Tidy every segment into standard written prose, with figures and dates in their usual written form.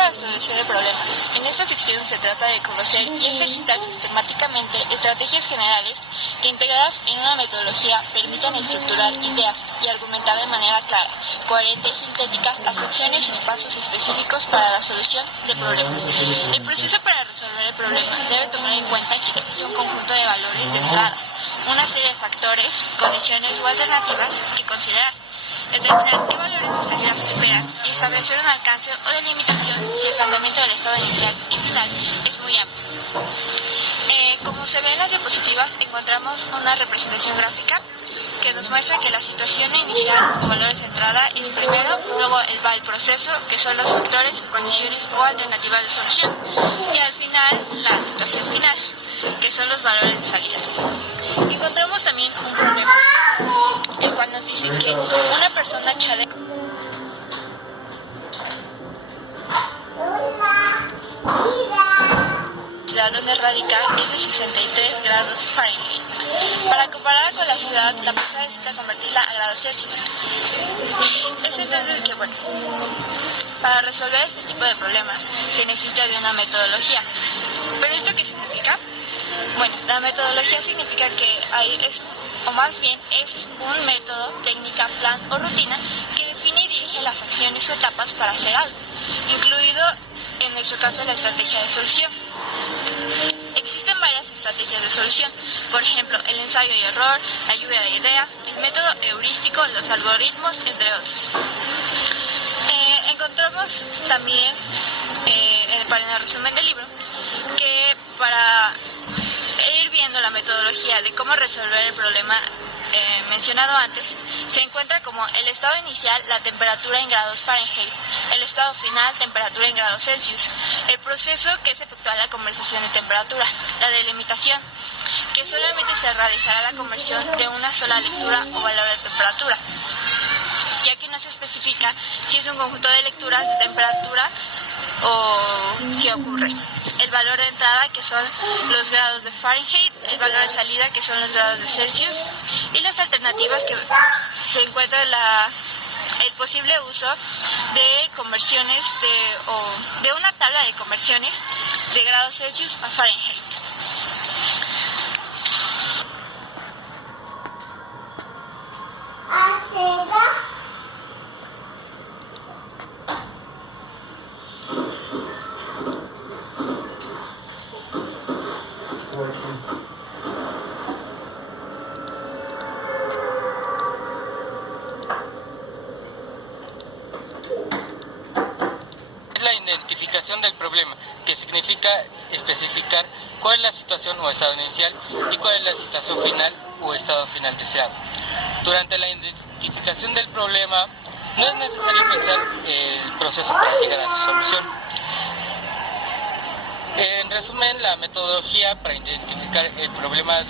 para la solución de problemas. En esta sección se trata de conocer y ejercitar sistemáticamente estrategias generales que integradas en una metodología permitan estructurar ideas y argumentar de manera clara, coherente y sintética las acciones y pasos específicos para la solución de problemas. El proceso para resolver el problema debe tomar en cuenta que existe un conjunto de valores de entrada, una serie de factores, condiciones o alternativas que considerar, determinar qué valores de salida se esperan y establecer un alcance o delimitación si el planteamiento del estado inicial y final es muy amplio. Como se ve en las diapositivas, encontramos una representación gráfica que nos muestra que la situación inicial o valores de entrada es primero, luego el proceso, que son los factores, condiciones o alternativas de solución, y al final la situación final, que son los valores de salida. Encontramos también un problema, el cual nos dice que una persona chale donde radica es de 63 grados Fahrenheit. Para compararla con la ciudad, la persona necesita convertirla a grados Celsius. Es entonces que, para resolver este tipo de problemas se necesita de una metodología. ¿Pero esto qué significa? Bueno, la metodología significa que es un método, técnica, plan o rutina que define y dirige las acciones o etapas para hacer algo, incluido en nuestro caso la estrategia de solución. Existen varias estrategias de solución, por ejemplo, el ensayo y error, la lluvia de ideas, el método heurístico, los algoritmos, entre otros. Encontramos también, para el resumen del libro, que para ir viendo la metodología de cómo resolver el problema mencionado antes, se encuentra como el estado inicial, la temperatura en grados Fahrenheit, el estado final, temperatura en grados Celsius, el proceso que es efectuar la conversión de temperatura, la delimitación, que solamente se realizará la conversión de una sola lectura o valor de temperatura, ya que no se especifica si es un conjunto de lecturas de temperatura o qué ocurre. El valor de entrada, que son los grados de Fahrenheit, el valor de salida, que son los grados de Celsius, y las alternativas que se encuentra el posible uso de conversiones de una tabla de conversiones de grados Celsius a Fahrenheit. La identificación del problema, que significa especificar cuál es la situación o estado inicial y cuál es la situación final o estado final deseado. Durante la identificación del problema, no es necesario pensar el proceso para llegar a su solución. En resumen, la metodología para identificar el problema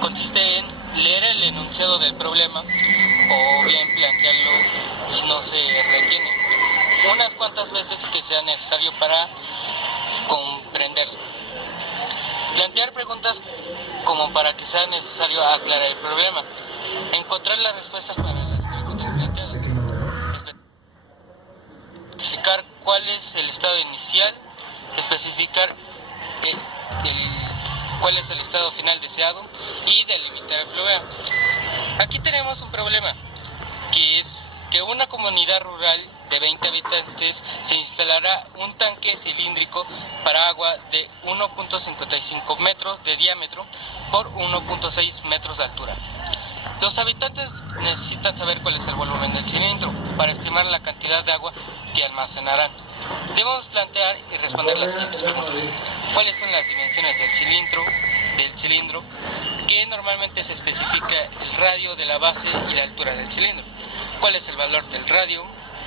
consiste en leer el enunciado del problema o bien plantearlo si no se retiene unas cuantas veces que sea necesario para comprenderlo. Plantear preguntas como para que sea necesario aclarar el problema. Encontrar las respuestas para las preguntas planteadas. Especificar cuál es el estado inicial. Especificar cuál es el estado final deseado y delimitar el problema. Aquí tenemos un problema, que es que una comunidad rural de 20 habitantes se instalará un tanque cilíndrico para agua de 1.55 metros de diámetro por 1.6 metros de altura. Los habitantes necesitan saber cuál es el volumen del cilindro para estimar la cantidad de agua que almacenarán. Debemos plantear y responder las siguientes preguntas. ¿Cuáles son las dimensiones del cilindro? Que normalmente se especifica el radio de la base y la altura del cilindro. ¿Cuál es el valor del radio?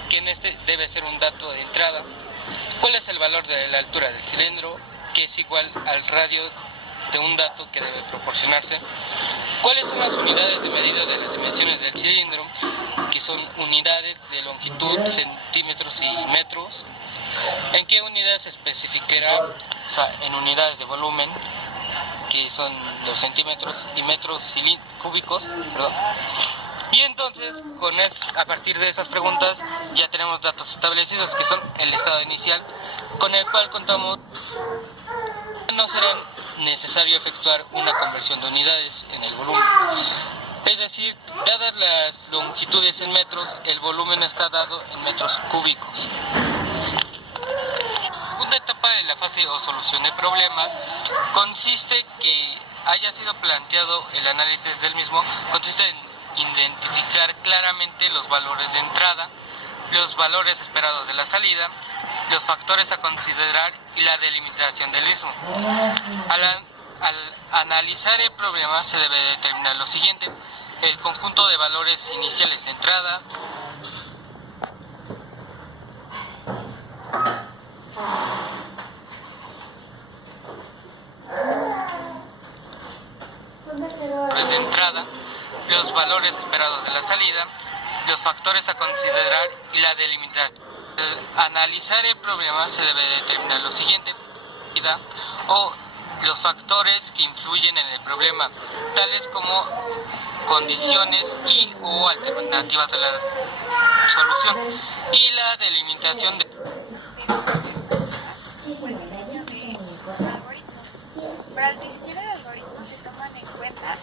Que en este debe ser un dato de entrada. ¿Cuál es el valor de la altura del cilindro? Que es igual al radio de un dato que debe proporcionarse. ¿Cuáles son las unidades de medida de las dimensiones del cilindro? Que son unidades de longitud, centímetros y metros. ¿En qué unidades se especificará? O sea, en unidades de volumen, que son los centímetros y metros cúbicos, y entonces, a partir de esas preguntas, ya tenemos datos establecidos, que son el estado inicial, con el cual contamos. No será necesario efectuar una conversión de unidades en el volumen. Es decir, dadas las longitudes en metros, el volumen está dado en metros cúbicos. Una etapa de la fase o solución de problemas consiste que haya sido planteado el análisis del mismo, consiste en identificar claramente los valores de entrada, los valores esperados de la salida, los factores a considerar y la delimitación del mismo. Al analizar el problema se debe determinar lo siguiente: el conjunto de valores iniciales de entrada, los valores esperados de la salida, los factores a considerar y la delimitación. Al analizar el problema se debe determinar lo siguiente: o los factores que influyen en el problema, tales como condiciones y o alternativas de la solución, y la delimitación de Para el diseño del algoritmo se toman en cuenta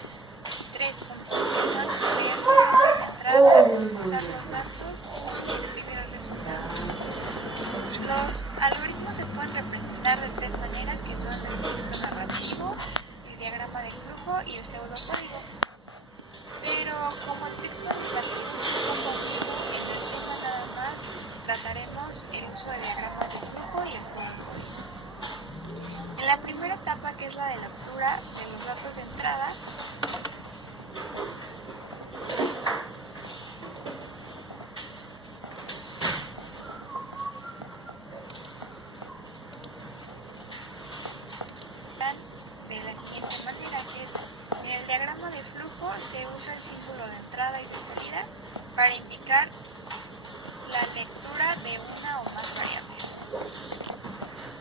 3 puntos, que son usar los datos y escribir el resultado. Los algoritmos se pueden representar de 3 maneras, que son el texto narrativo, el diagrama de flujo y el pseudocódigo. Pero como el texto narrativo es un poco ambiguo, en el tema nada más trataremos el uso de diagramas de flujo y el pseudocódigo. En la primera etapa, que es la de lectura de los datos de entrada, de la siguiente manera, que es: en el diagrama de flujo se usa el símbolo de entrada y de salida para indicar la lectura de una o más variables.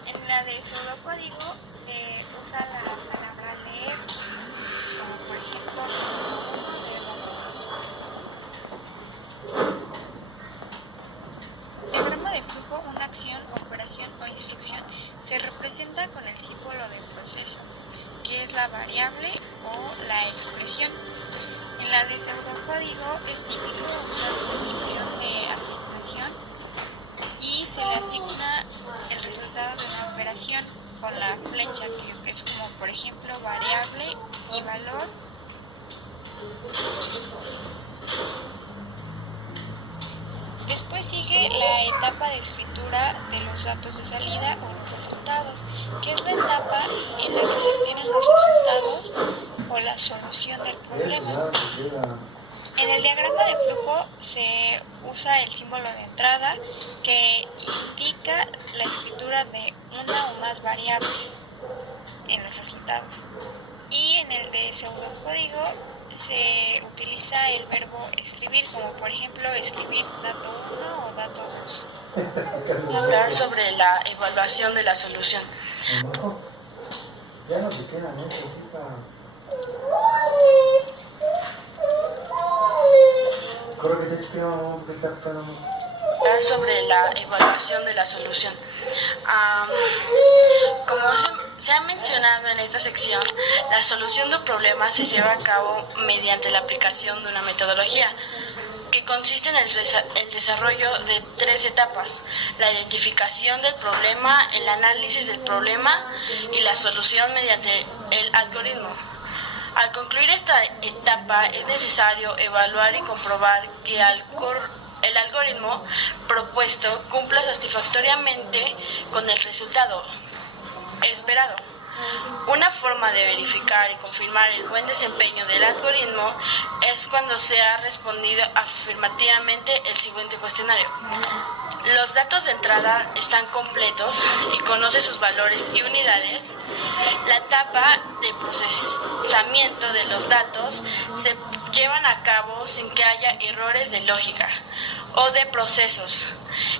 En la de pseudocódigo se usa la palabra leer, como por ejemplo el diagrama de flujo. Una acción, operación o instrucción se representa con el símbolo de proceso, que es la variable o la expresión. En la de pseudocódigo es típico usar la instrucción de asignación y se le asigna el resultado de una operación con la flecha, que es como por ejemplo variable y valor. Después sigue la etapa de escritura de los datos de salida o los resultados, que es la etapa en la que se obtienen los resultados o la solución del problema. En el diagrama de flujo se usa el símbolo de entrada, que indica la escritura de una o más variables en los resultados. Y en el de pseudocódigo se utiliza el verbo escribir, como por ejemplo escribir dato 1 o dato 2. Voy a hablar sobre la evaluación de la solución. Ya no te queda, ¿no? Corre que te escribo, que está buscando. Hablar sobre la evaluación de la solución. Como se ha mencionado en esta sección, la solución de un problema se lleva a cabo mediante la aplicación de una metodología que consiste en el desarrollo de 3 etapas: la identificación del problema, el análisis del problema y la solución mediante el algoritmo. Al concluir esta etapa es necesario evaluar y comprobar que el algoritmo propuesto cumpla satisfactoriamente con el resultado esperado. Una forma de verificar y confirmar el buen desempeño del algoritmo es cuando se ha respondido afirmativamente el siguiente cuestionario. Los datos de entrada están completos y conoce sus valores y unidades. La etapa de procesamiento de los datos se llevan a cabo sin que haya errores de lógica o de procesos.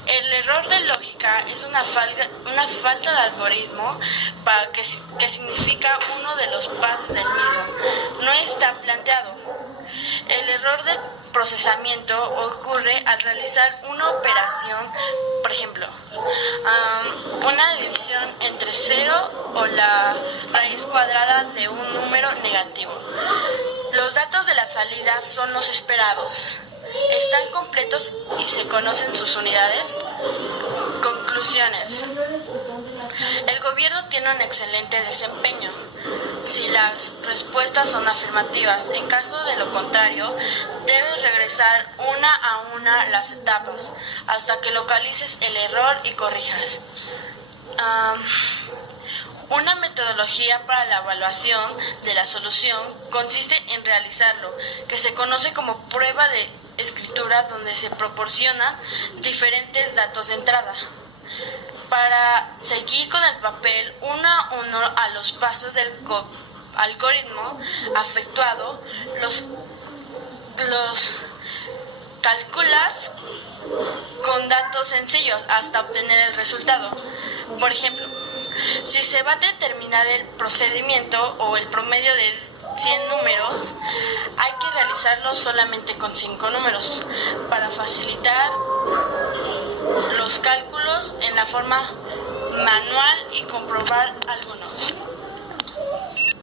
El error de lógica es una falta de algoritmo que significa uno de los pasos del mismo no está planteado. El error de procesamiento ocurre al realizar una operación, por ejemplo, una división entre 0 o la raíz cuadrada de un número negativo. Los datos de la salida son los esperados. ¿Están completos y se conocen sus unidades? Conclusiones. El gobierno tiene un excelente desempeño si las respuestas son afirmativas. En caso de lo contrario, debes regresar una a una las etapas hasta que localices el error y corrijas. Una metodología para la evaluación de la solución consiste en realizarlo, que se conoce como prueba de escritura, donde se proporcionan diferentes datos de entrada. Para seguir con el papel uno a uno a los pasos del algoritmo efectuado, los calculas con datos sencillos hasta obtener el resultado. Por ejemplo, si se va a determinar el procedimiento o el promedio de 100 números, hay que realizarlo solamente con 5 números para facilitar los cálculos en la forma manual y comprobar algunos.